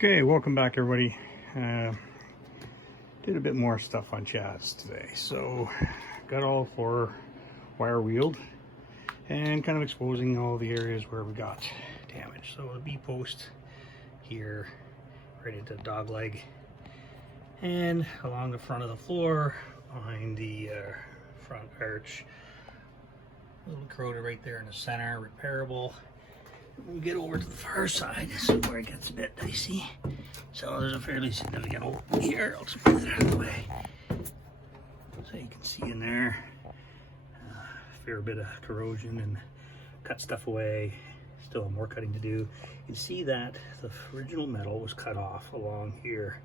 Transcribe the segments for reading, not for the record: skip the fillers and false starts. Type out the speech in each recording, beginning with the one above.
Okay, welcome back everybody. Did a bit more stuff on chassis today. So got all four wire wheeled and kind of exposing all the areas where we got damage. So the B-post here, right into the dog leg, and along the front of the floor, behind the front arch. A little corroded right there in the center, repairable. We'll get over to the far side. This is where it gets a bit dicey. So there's a fairly significant hole here. I'll just move it out of the way. So you can see in there, fair bit of corrosion and cut stuff away. Still more cutting to do. You see that the original metal was cut off along here,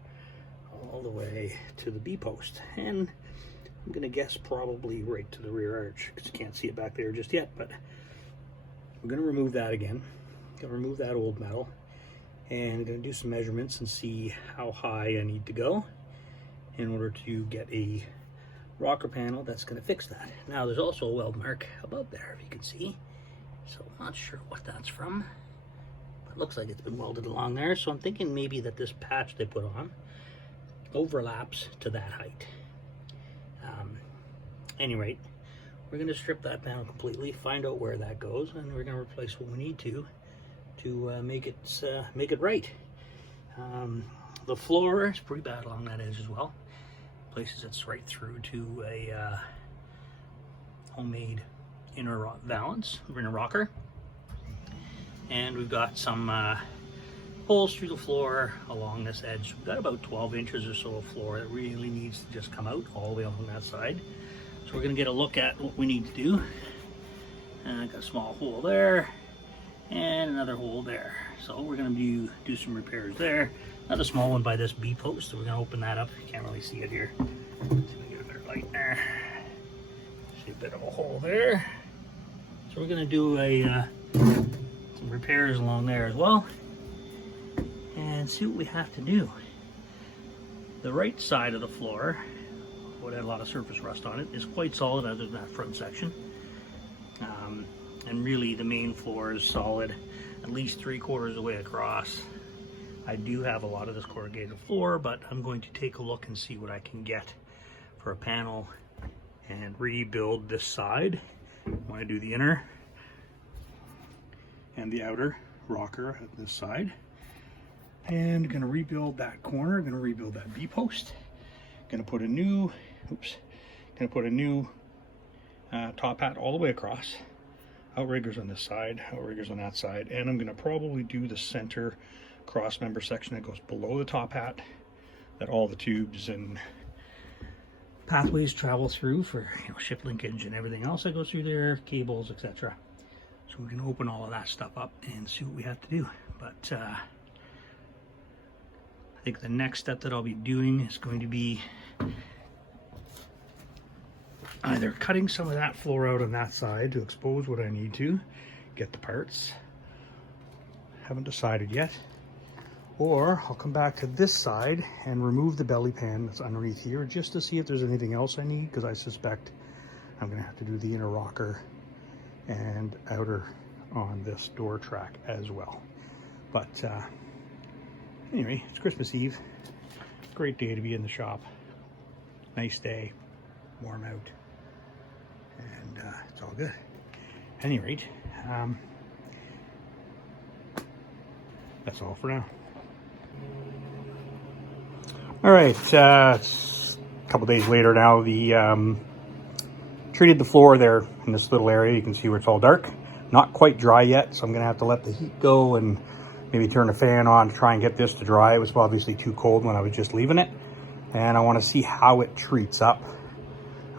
all the way to the B-post. And I'm gonna guess probably right to the rear arch, because you can't see it back there just yet, but we're gonna remove that again. Gonna remove that old metal and gonna do some measurements and see how high I need to go in order to get a rocker panel that's gonna fix that. Now there's also a weld mark above there, if you can see. So I'm not sure what that's from, but it looks like it's been welded along there. So I'm thinking maybe that this patch they put on overlaps to that height. Anyway, we're going to strip that panel completely, find out where that goes, and we're going to replace what we need to make it right. The floor is pretty bad along that edge as well. Places it's right through to a homemade inner valance, inner rocker, and we've got some holes through the floor along this edge. We've got about 12 inches or so of floor that really needs to just come out all the way along that side. So we're going to get a look at what we need to do. Got a small hole there and another hole there. So we're going to do some repairs there. Another small one by this B-post, so we're going to open that up. You can't really see it here. See if we get a better light there. See a bit of a hole there. So we're going to do some repairs along there as well and see what we have to do. The right side of the floor, would have a lot of surface rust on it, is quite solid other than that front section. And really the main floor is solid, at least 3/4 of the way across. I do have a lot of this corrugated floor, but I'm going to take a look and see what I can get for a panel and rebuild this side. I want to do the inner and the outer rocker at this side. And gonna rebuild that corner, gonna rebuild that B-post. Gonna put a new, top hat all the way across. Outriggers on this side, outriggers on that side, and I'm gonna probably do the center cross member section that goes below the top hat, that all the tubes and pathways travel through for, ship linkage and everything else that goes through there, cables, etc. So we're gonna open all of that stuff up and see what we have to do. But I think the next step that I'll be doing is going to be either cutting some of that floor out on that side to expose what I need to, get the parts, haven't decided yet, or I'll come back to this side and remove the belly pan that's underneath here just to see if there's anything else I need, because I suspect I'm going to have to do the inner rocker and outer on this door track as well. But anyway, it's Christmas Eve. Great day to be in the shop. Nice day, warm out, and it's all good. At any rate, that's all for now. All right, it's a couple days later now. The treated the floor there in this little area. You can see where it's all dark. Not quite dry yet, so I'm gonna have to let the heat go and maybe turn the fan on to try and get this to dry. It was obviously too cold when I was just leaving it. And I want to see how it treats up.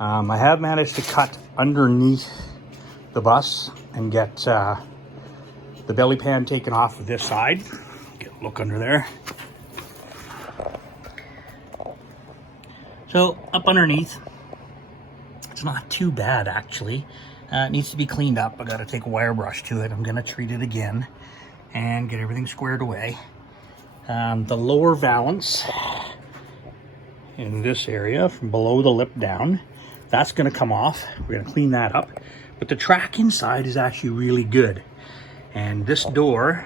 I have managed to cut underneath the bus and get the belly pan taken off of this side. Get a look under there. So up underneath, it's not too bad actually. It needs to be cleaned up. I got to take a wire brush to it. I'm going to treat it again and get everything squared away. The lower valance in this area from below the lip down, that's going to come off. We're going to clean that up, but the track inside is actually really good, and this door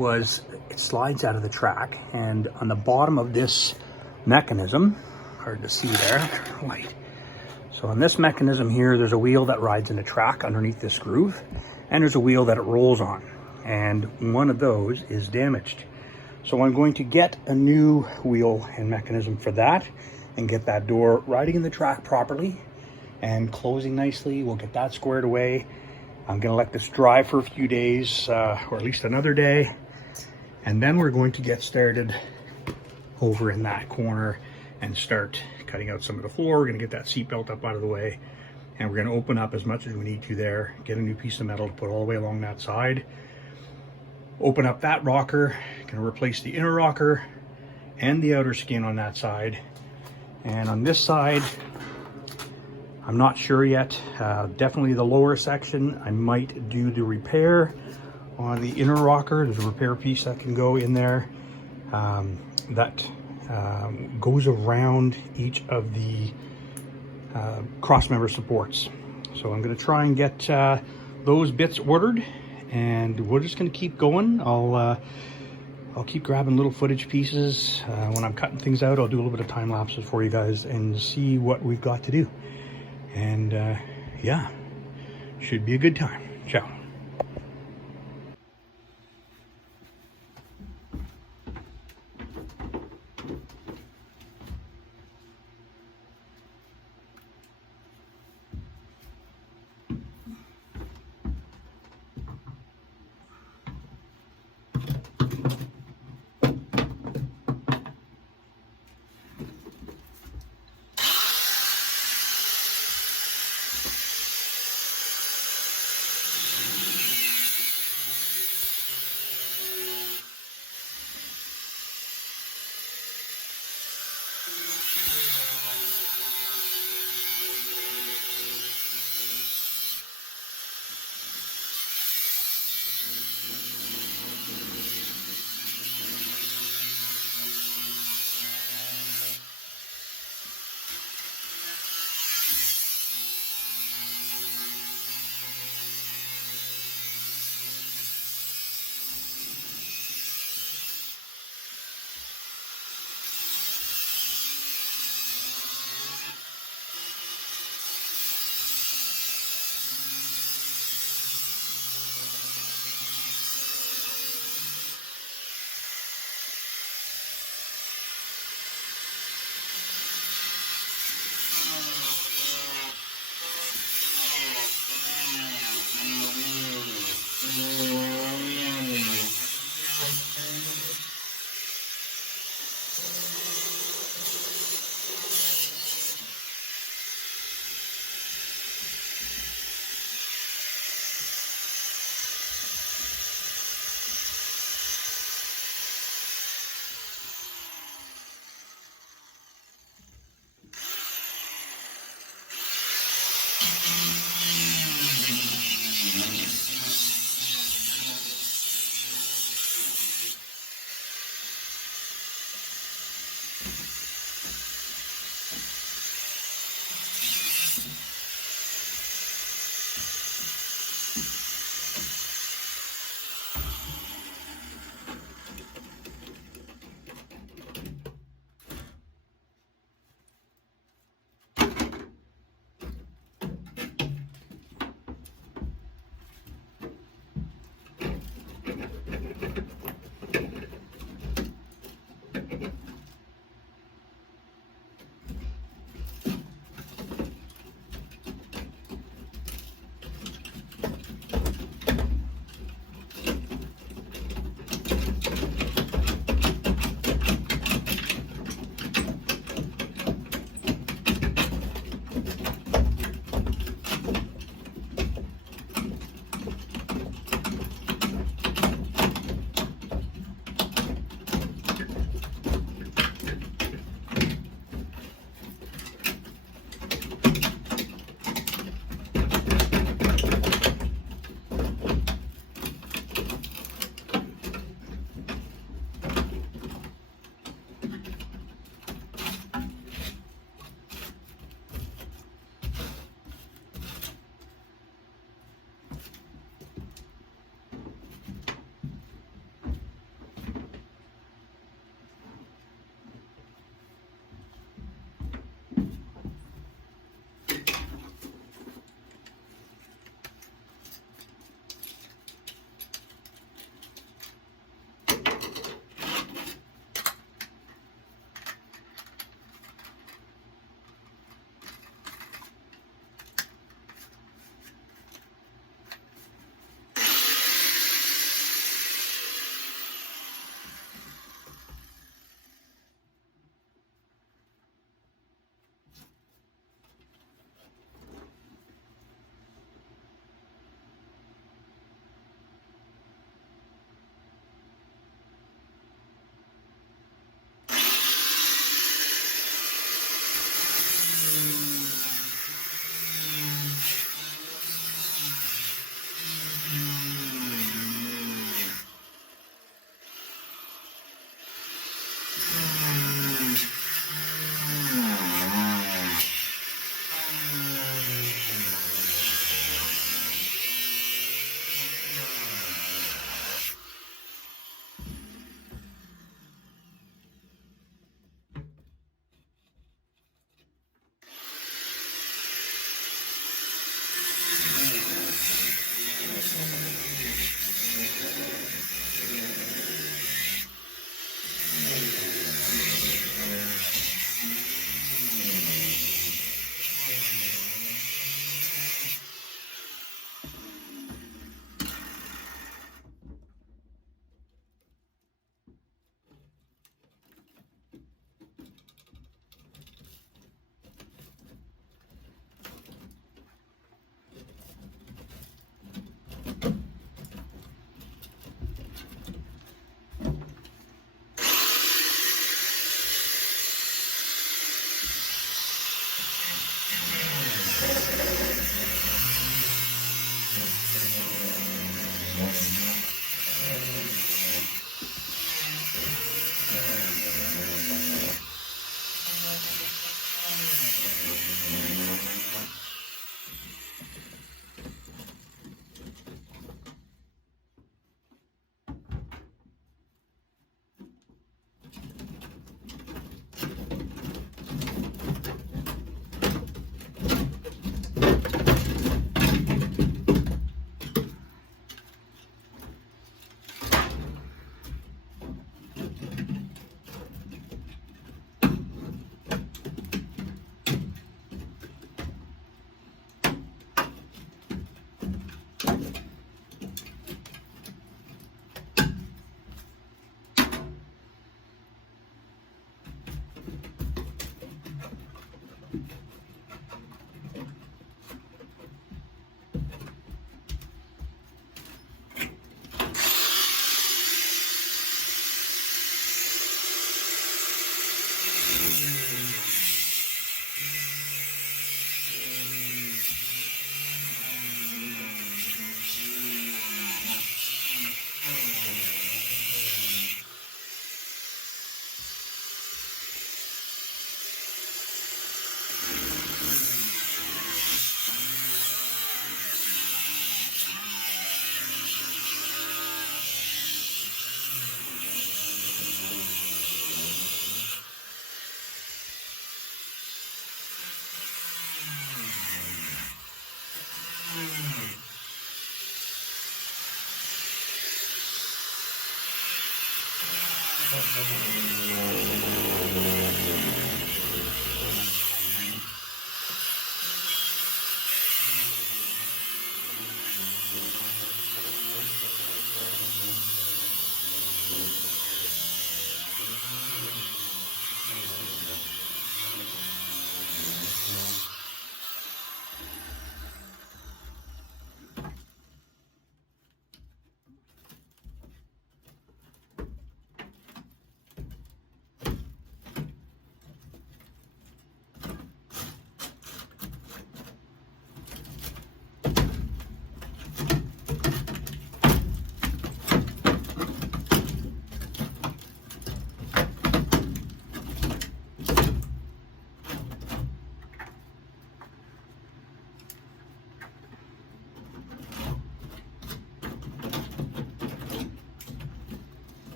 was it slides out of the track, and on the bottom of this mechanism, hard to see there, light. So on this mechanism here, there's a wheel that rides in the track underneath this groove, and there's a wheel that it rolls on, and one of those is damaged. So I'm going to get a new wheel and mechanism for that and get that door riding in the track properly and closing nicely. We'll get that squared away. I'm gonna let this dry for a few days, or at least another day, and then we're going to get started over in that corner and start cutting out some of the floor. We're gonna get that seat belt up out of the way, and we're gonna open up as much as we need to there, get a new piece of metal to put all the way along that side, open up that rocker, gonna replace the inner rocker and the outer skin on that side. And on this side, I'm not sure yet. Definitely the lower section, I might do the repair on the inner rocker. There's a repair piece that can go in there that goes around each of the cross member supports. So I'm gonna try and get those bits ordered, and we're just gonna keep going. I'll keep grabbing little footage pieces. When I'm cutting things out, I'll do a little bit of time lapses for you guys and see what we've got to do. And yeah, should be a good time. Ciao.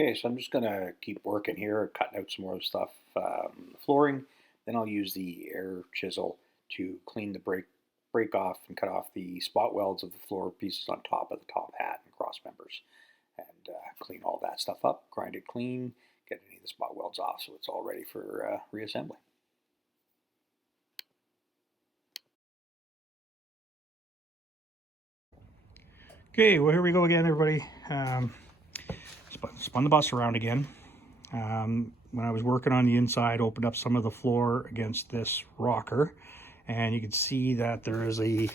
Okay, so I'm just gonna keep working here, cutting out some more stuff, the flooring. Then I'll use the air chisel to clean the break off and cut off the spot welds of the floor pieces on top of the top hat and cross members, and clean all that stuff up, grind it clean, get any of the spot welds off, so it's all ready for reassembly. Okay, well, here we go again, everybody. Spun the bus around again. When I was working on the inside, opened up some of the floor against this rocker, and you can see that there is a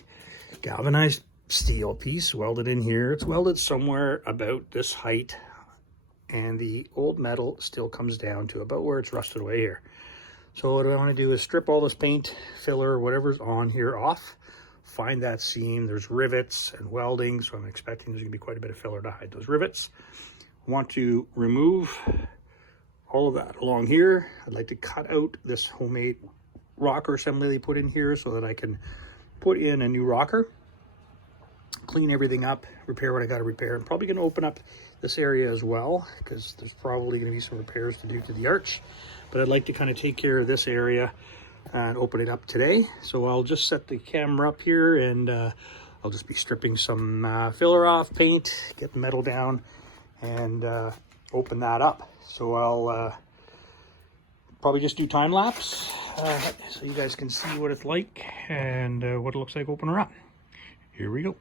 galvanized steel piece welded in here. It's welded somewhere about this height, and the old metal still comes down to about where it's rusted away here. So what I want to do is strip all this paint, filler, whatever's on here off, find that seam. There's rivets and welding, so I'm expecting there's going to be quite a bit of filler to hide those rivets. I want to remove all of that along here. I'd like to cut out this homemade rocker assembly they put in here so that I can put in a new rocker, clean everything up, repair what I got to repair. I'm probably going to open up this area as well because there's probably going to be some repairs to do to the arch, but I'd like to kind of take care of this area and open it up today. So I'll just set the camera up here, and I'll just be stripping some filler off, paint, get the metal down, and open that up. So I'll probably just do time lapse so you guys can see what it's like and what it looks like open her up. Here we go.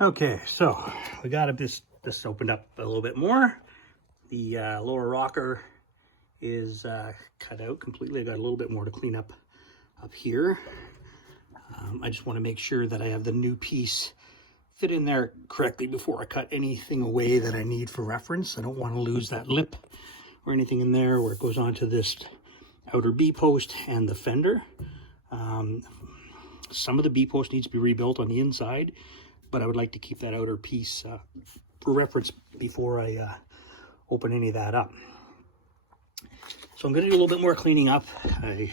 Okay, so we got this opened up a little bit more. The lower rocker is cut out completely. I got a little bit more to clean up here. I just want to make sure that I have the new piece fit in there correctly before I cut anything away that I need for reference. I don't want to lose that lip or anything in there where it goes onto this outer B-post and the fender. Some of the B-post needs to be rebuilt on the inside, but I would like to keep that outer piece for reference before I open any of that up. So I'm going to do a little bit more cleaning up. I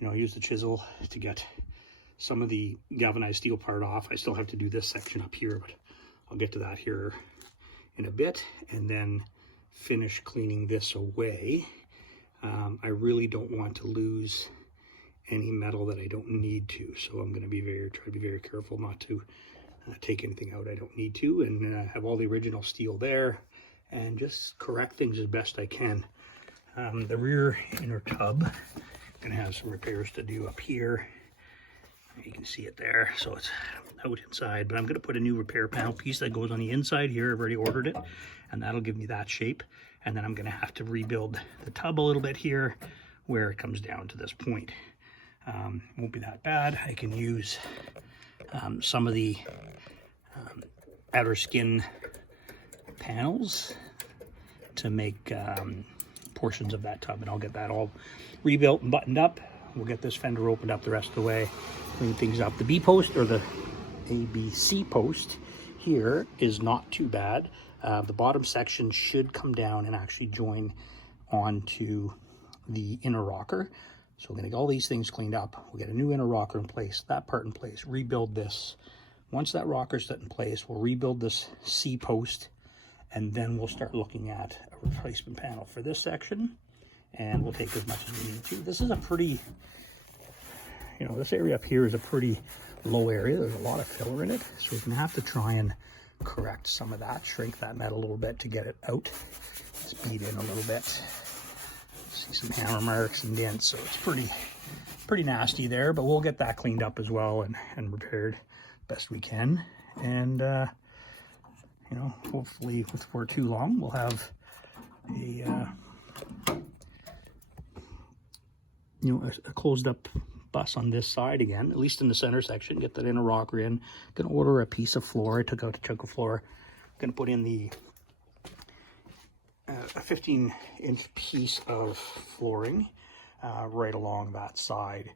use the chisel to get some of the galvanized steel part off. I still have to do this section up here, but I'll get to that here in a bit, and then finish cleaning this away. I really don't want to lose any metal that I don't need to, so I'm going to try to be very careful not to take anything out I don't need to, and have all the original steel there, and just correct things as best I can. The rear inner tub, gonna have some repairs to do up here. You can see it there, so it's out inside, but I'm gonna put a new repair panel piece that goes on the inside here. I've already ordered it, and that'll give me that shape. And then I'm gonna have to rebuild the tub a little bit here where it comes down to this point. Won't be that bad. I can use some of the outer skin panels to make portions of that tub, and I'll get that all rebuilt and buttoned up. We'll get this fender opened up the rest of the way, clean things up. The B post, or the ABC post here, is not too bad. The bottom section should come down and actually join onto the inner rocker. So we're gonna get all these things cleaned up. We'll get a new inner rocker in place, that part in place, rebuild this. Once that rocker's set in place, we'll rebuild this C post, and then we'll start looking at a replacement panel for this section, and we'll take as much as we need to. This is a pretty, you know, this area up here is a pretty low area. There's a lot of filler in it, so we're gonna have to try and correct some of that, shrink that metal a little bit to get it out. Let's beat in a little bit. See some hammer marks and dents, so it's pretty nasty there, but we'll get that cleaned up as well and repaired best we can. And you know, hopefully before too long we'll have a a closed up bus on this side again, at least in the center section. Get that inner rocker in. Gonna order a piece of floor. I took out a chunk of floor. Gonna put in the a 15-inch piece of flooring right along that side.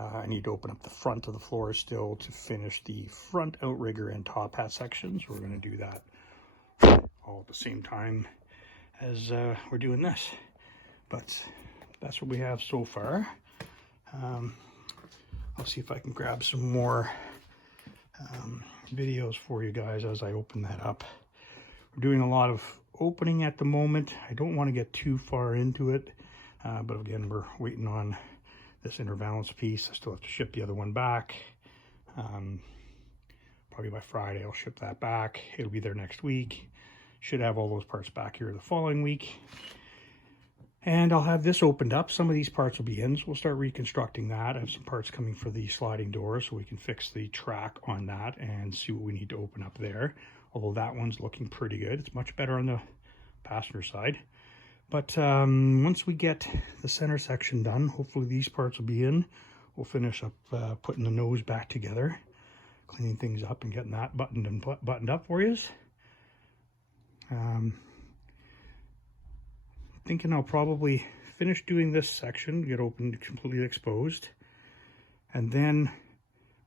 I need to open up the front of the floor still to finish the front outrigger and top hat section, so we're going to do that all at the same time as we're doing this. But that's what we have so far. I'll see if I can grab some more videos for you guys as I open that up. We're doing a lot of opening at the moment. I don't want to get too far into it, but again, we're waiting on this inner valance piece. I still have to ship the other one back. Probably by Friday I'll ship that back. It'll be there next week. Should have all those parts back here the following week. And I'll have this opened up. Some of these parts will be in, so we'll start reconstructing that. I have some parts coming for the sliding doors, so we can fix the track on that and see what we need to open up there. Although that one's looking pretty good. It's much better on the passenger side. But once we get the center section done, hopefully these parts will be in. We'll finish up putting the nose back together, cleaning things up and getting that buttoned up for you. Thinking I'll probably finish doing this section, get open completely exposed. And then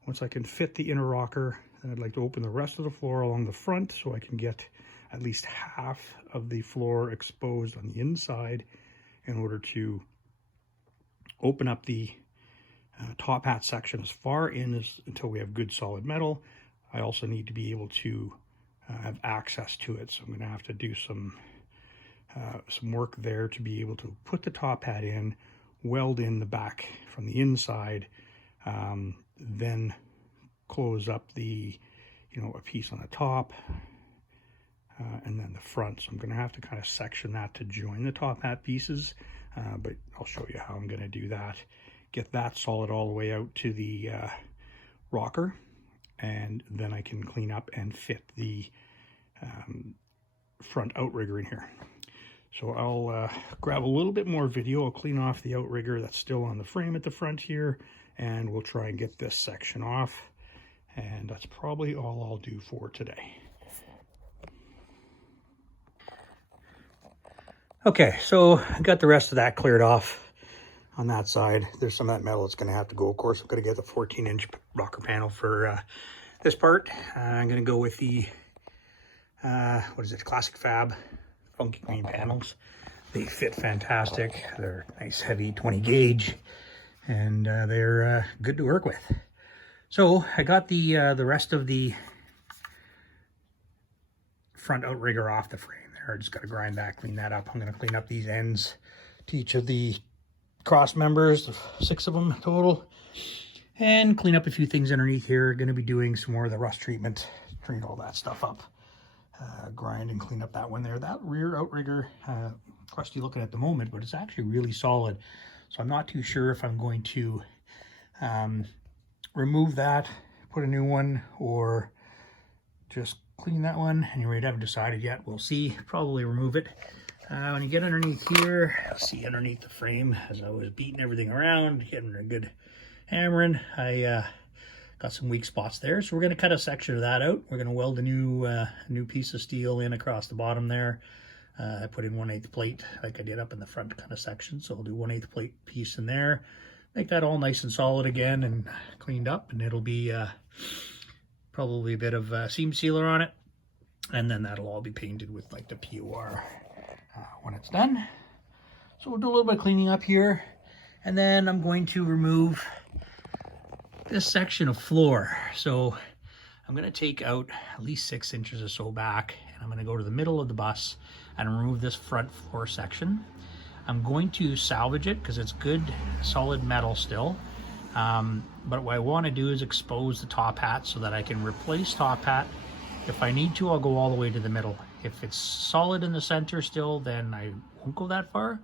once I can fit the inner rocker, then I'd like to open the rest of the floor along the front so I can get at least half of the floor exposed on the inside in order to open up the top hat section as far in as until we have good solid metal. I also need to be able to have access to it, so I'm going to have to do some work there to be able to put the top hat in, weld in the back from the inside, then close up the, a piece on the top, and then the front. So I'm going to have to kind of section that to join the top hat pieces, but I'll show you how I'm going to do that. Get that solid all the way out to the rocker, and then I can clean up and fit the front outrigger in here. So I'll grab a little bit more video. I'll clean off the outrigger that's still on the frame at the front here, and we'll try and get this section off. And that's probably all I'll do for today. Okay, so I got the rest of that cleared off on that side. There's some of that metal that's going to have to go. Of course, I'm going to get the 14-inch rocker panel for this part. I'm going to go with the, Classic Fab Funky Green panels. They fit fantastic. They're nice, heavy 20 gauge, and they're good to work with. So I got the rest of the front outrigger off the frame there. I just got to grind that, clean that up. I'm going to clean up these ends to each of the cross members, 6 of them total. and clean up a few things underneath here. Going to be doing some more of the rust treatment, clean all that stuff up, grind and clean up that one there. That rear outrigger, crusty looking at the moment, but it's actually really solid. So I'm not too sure if I'm going to remove that, put a new one, or just clean that one. Anyway, I haven't decided yet. We'll see. Probably remove it. When you get underneath here, see underneath the frame, as I was beating everything around, getting a good hammering, I got some weak spots there. So we're going to cut a section of that out. We're going to weld a new piece of steel in across the bottom there. I put in 1/8 plate like I did up in the front kind of section. So I'll do 1/8 plate piece in there. Make that all nice and solid again and cleaned up, and it'll be probably a bit of seam sealer on it. And then that'll all be painted with like the PUR when it's done. So we'll do a little bit of cleaning up here, and then I'm going to remove this section of floor. So I'm going to take out at least 6 inches or so back, and I'm going to go to the middle of the bus and remove this front floor section. I'm going to salvage it because it's good solid metal still, but what I want to do is expose the top hat so that I can replace top hat. If I need to, I'll go all the way to the middle. If it's solid in the center still, then I won't go that far.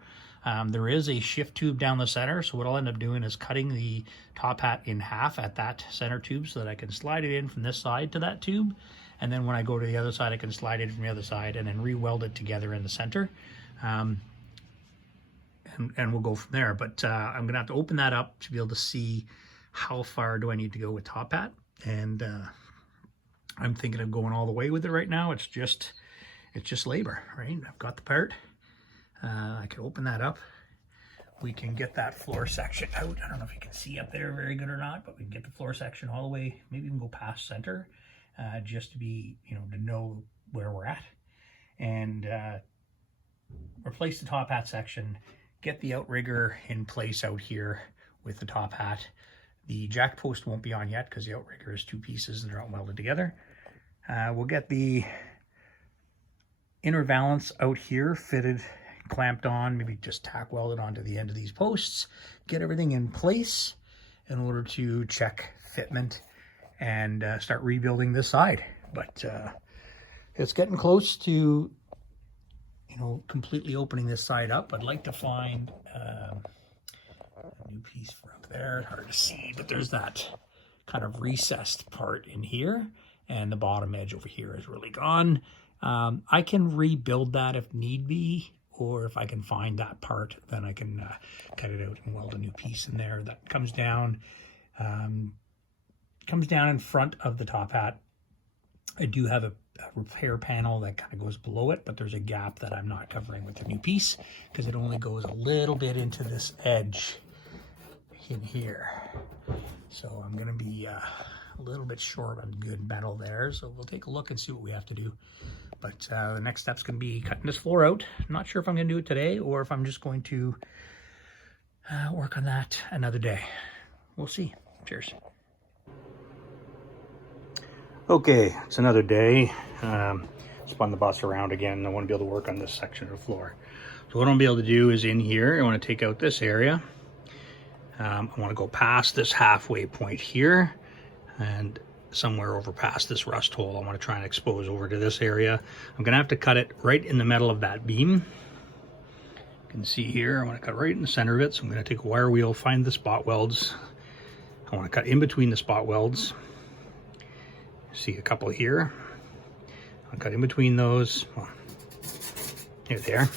There is a shift tube down the center, so what I'll end up doing is cutting the top hat in half at that center tube so that I can slide it in from this side to that tube, and then when I go to the other side, I can slide it from the other side and then re-weld it together in the center. And we'll go from there. But I'm gonna have to open that up to be able to see how far do I need to go with top hat, and I'm thinking of going all the way with it right now. It's just labor, right? I've got the part. I can open that up. We can get that floor section out. I don't know if you can see up there very good or not, but we can get the floor section all the way, maybe even go past center, just to be, to know where we're at. And replace the top hat section, get the outrigger in place out here with the top hat. The jack post won't be on yet because the outrigger is 2 pieces and they're not welded together. We'll get the inner valance out here fitted, clamped on, maybe just tack welded onto the end of these posts, get everything in place in order to check fitment and start rebuilding this side. But it's getting close to, completely opening this side up. I'd like to find a new piece for up there. Hard to see, but there's that kind of recessed part in here, and the bottom edge over here is really gone. I can rebuild that if need be, or if I can find that part, then I can cut it out and weld a new piece in there that comes down in front of the top hat. I do have a repair panel that kind of goes below it, but there's a gap that I'm not covering with the new piece because it only goes a little bit into this edge in here. So I'm going to be a little bit short on good metal there. So we'll take a look and see what we have to do. But the next step's going to be cutting this floor out. I'm not sure if I'm going to do it today or if I'm just going to work on that another day. We'll see. Cheers. Okay, it's another day. Spun the bus around again. I want to be able to work on this section of the floor. So what I'm going to be able to do is in here, I want to take out this area. I want to go past this halfway point here and somewhere over past this rust hole. I want to try and expose over to this area. I'm going to have to cut it right in the middle of that beam. You can see here, I want to cut right in the center of it. So I'm going to take a wire wheel, find the spot welds. I want to cut in between the spot welds. See a couple here. I'll cut in between those. Well, here they are,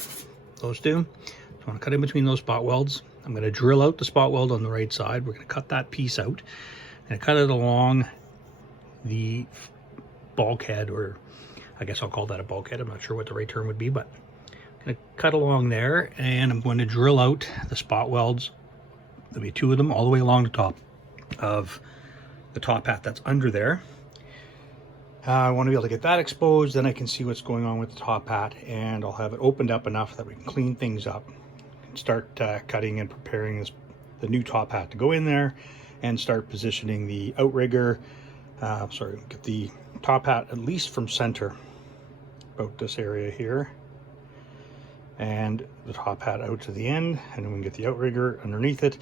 those two. So I want to cut in between those spot welds. I'm going to drill out the spot weld on the right side. We're going to cut that piece out and cut it along the bulkhead, or I guess I'll call that a bulkhead. I'm not sure what the right term would be, but I'm going to cut along there, and I'm going to drill out the spot welds. There'll be 2 of them all the way along the top of the top hat that's under there. I want to be able to get that exposed, then I can see what's going on with the top hat, and I'll have it opened up enough that we can clean things up, start cutting and preparing the new top hat to go in there, and start positioning the outrigger. Get the top hat at least from center, about this area here, and the top hat out to the end, and then we can get the outrigger underneath it,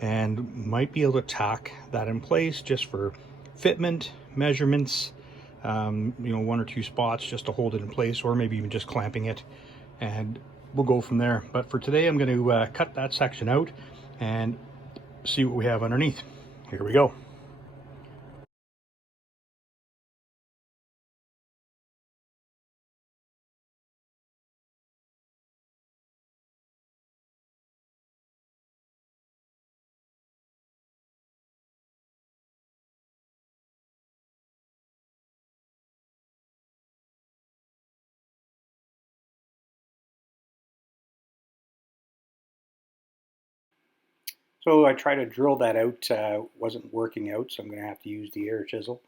and might be able to tack that in place just for fitment, measurements, you know, 1 or 2 spots just to hold it in place, or maybe even just clamping it, and we'll go from there. But for today, I'm going to cut that section out and see what we have underneath. Here we go. So I tried to drill that out, wasn't working out, so I'm going to have to use the air chisel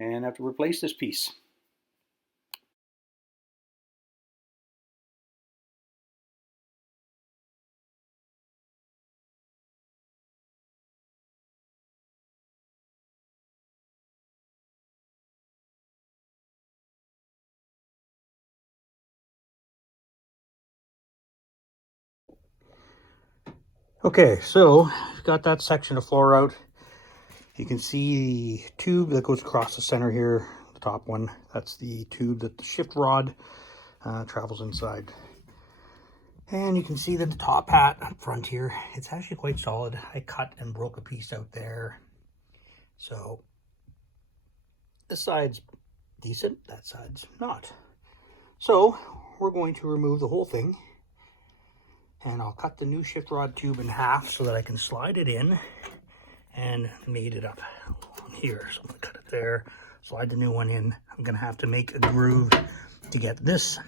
and have to replace this piece. Okay, so we've got that section of floor out. You can see the tube that goes across the center here, the top one. That's the tube that the shift rod travels inside. And you can see that the top hat up front here, it's actually quite solid. I cut and broke a piece out there. So this side's decent, that side's not. So we're going to remove the whole thing, and I'll cut the new shift rod tube in half so that I can slide it in and mate it up here. So I'm gonna cut it there, slide the new one in. I'm gonna have to make a groove to get this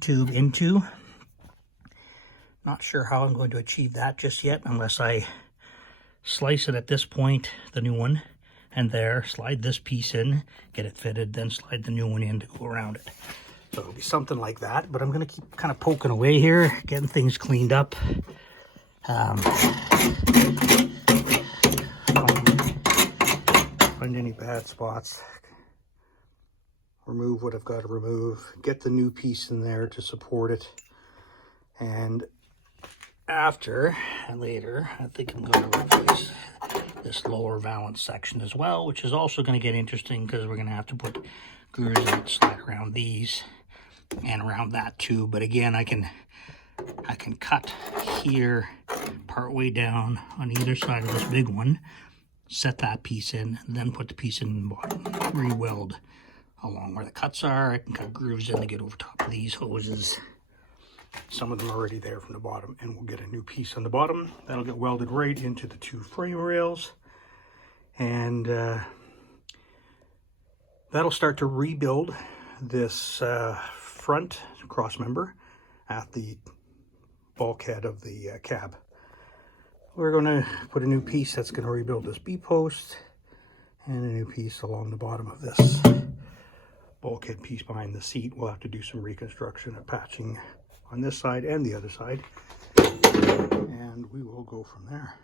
tube into. Not sure how I'm going to achieve that just yet, unless I slice it at this point, the new one, and there, slide this piece in, get it fitted, then slide the new one in to go around it. So it'll be something like that, but I'm gonna keep kind of poking away here, getting things cleaned up. Find any bad spots, remove what I've got to remove, get the new piece in there to support it, and after and later, I think I'm going to replace this lower valance section as well, which is also going to get interesting because we're going to have to put grooves that slide around these and around that too. But again, I can cut here part way down on either side of this big one, set that piece in, then put the piece in the bottom, re-weld along where the cuts are. I can cut grooves in to get over top of these hoses. Some of them are already there from the bottom, and we'll get a new piece on the bottom. That'll get welded right into the 2 frame rails, and that'll start to rebuild this front cross member at the bulkhead of the cab. We're going to put a new piece that's going to rebuild this B-post, and a new piece along the bottom of this bulkhead piece behind the seat. We'll have to do some reconstruction and patching on this side and the other side, and we will go from there.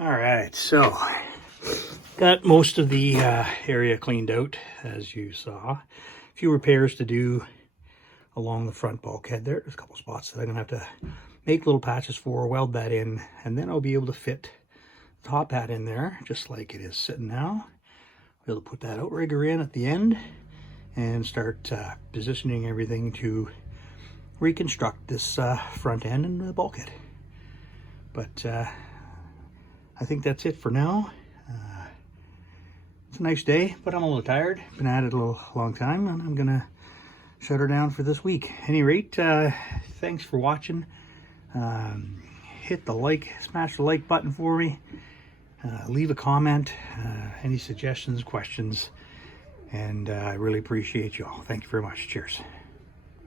All right, so got most of the area cleaned out, as you saw. A few repairs to do along the front bulkhead there. There's a couple spots that I'm gonna have to make little patches for, weld that in, and then I'll be able to fit the top hat in there just like it is sitting now. Be able to put that outrigger in at the end and start positioning everything to reconstruct this front end and the bulkhead. But I think that's it for now. It's a nice day, but I'm a little tired. Been at it a long time, and I'm gonna shut her down for this week. At any rate, thanks for watching. Hit the like, smash the like button for me. Leave a comment, any suggestions, questions, and I really appreciate you all. Thank you very much. Cheers.